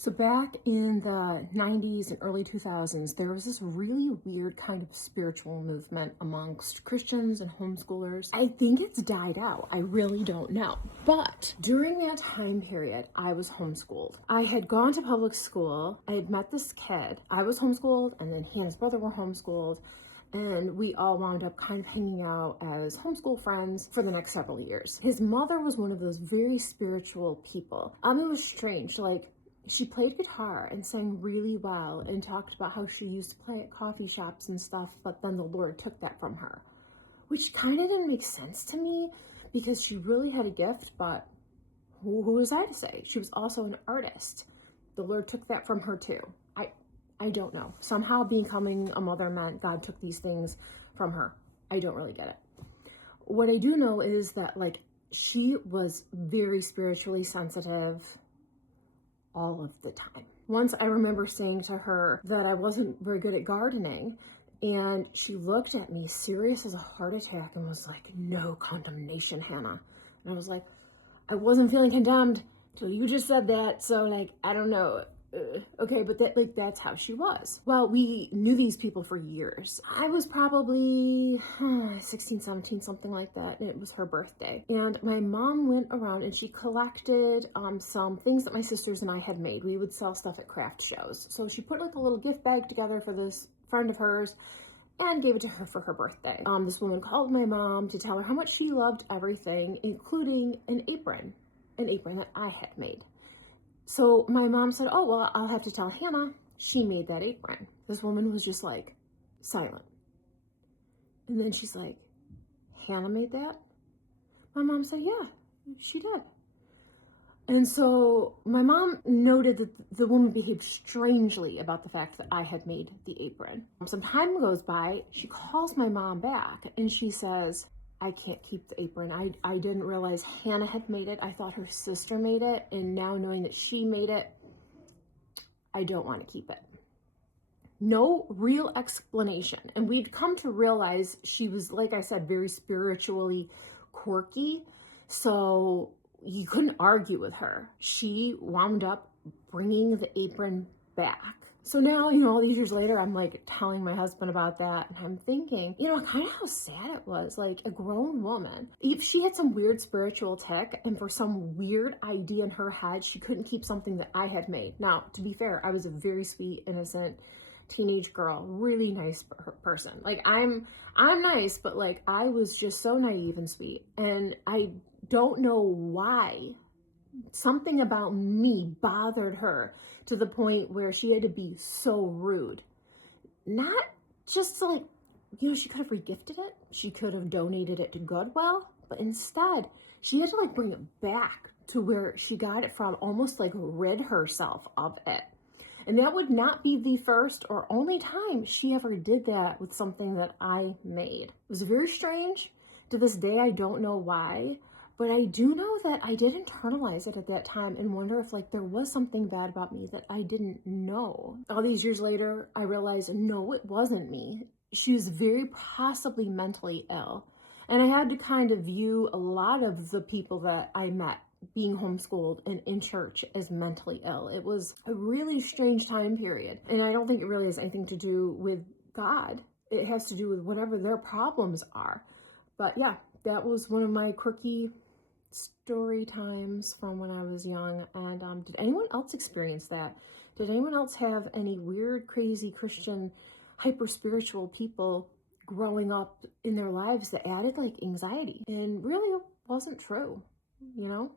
So back in the 90s and early 2000s, there was this really weird kind of spiritual movement amongst Christians and homeschoolers. I think it's died out. I really don't know. But during that time period, I was homeschooled. I had gone to public school. I had met this kid. I was homeschooled, and then he and his brother were homeschooled. And we all wound up kind of hanging out as homeschool friends for the next several years. His mother was one of those very spiritual people. It was strange. She played guitar and sang really well and talked about how she used to play at coffee shops and stuff, but then the Lord took that from her, which kind of didn't make sense to me because she really had a gift, but who was I to say? She was also an artist. The Lord took that from her too. I don't know. Somehow becoming a mother meant God took these things from her. I don't really get it. What I do know is that she was very spiritually sensitive all of the time. Once I remember saying to her that I wasn't very good at gardening, and she looked at me serious as a heart attack and was like, "No condemnation, Hannah." And I was like, "I wasn't feeling condemned till you just said that, so I don't know." Okay, but that's how she was. Well, we knew these people for years. I was probably 16, 17, something like that. It was her birthday. And my mom went around and she collected some things that my sisters and I had made. We would sell stuff at craft shows. So she put a little gift bag together for this friend of hers and gave it to her for her birthday. This woman called my mom to tell her how much she loved everything, including an apron that I had made. So my mom said, "Oh, well, I'll have to tell Hannah she made that apron." This woman was just silent. And then she's like, "Hannah made that?" My mom said, "Yeah, she did." And so my mom noted that the woman behaved strangely about the fact that I had made the apron. Some time goes by, she calls my mom back and she says, "I can't keep the apron. I didn't realize Hannah had made it. I thought her sister made it. And now knowing that she made it, I don't want to keep it." No real explanation. And we'd come to realize she was, like I said, very spiritually quirky. So you couldn't argue with her. She wound up bringing the apron back. So now, all these years later, I'm telling my husband about that, and I'm thinking, kind of how sad it was. A grown woman, if she had some weird spiritual tick, and for some weird idea in her head, she couldn't keep something that I had made. Now, to be fair, I was a very sweet, innocent teenage girl, really nice person. I'm nice, but I was just so naive and sweet, and I don't know why. Something about me bothered her to the point where she had to be so rude. Not just she could have regifted it. She could have donated it to Goodwill, but instead she had to bring it back to where she got it from, almost rid herself of it. And that would not be the first or only time she ever did that with something that I made. It was very strange. To this day, I don't know why. But I do know that I did internalize it at that time and wonder if there was something bad about me that I didn't know. All these years later, I realized, no, it wasn't me. She was very possibly mentally ill. And I had to kind of view a lot of the people that I met being homeschooled and in church as mentally ill. It was a really strange time period. And I don't think it really has anything to do with God. It has to do with whatever their problems are. But yeah, that was one of my quirky story times from when I was young. And did anyone else experience that? Did anyone else have any weird, crazy Christian, hyper spiritual people growing up in their lives that added anxiety? And really, it wasn't true, I don't know.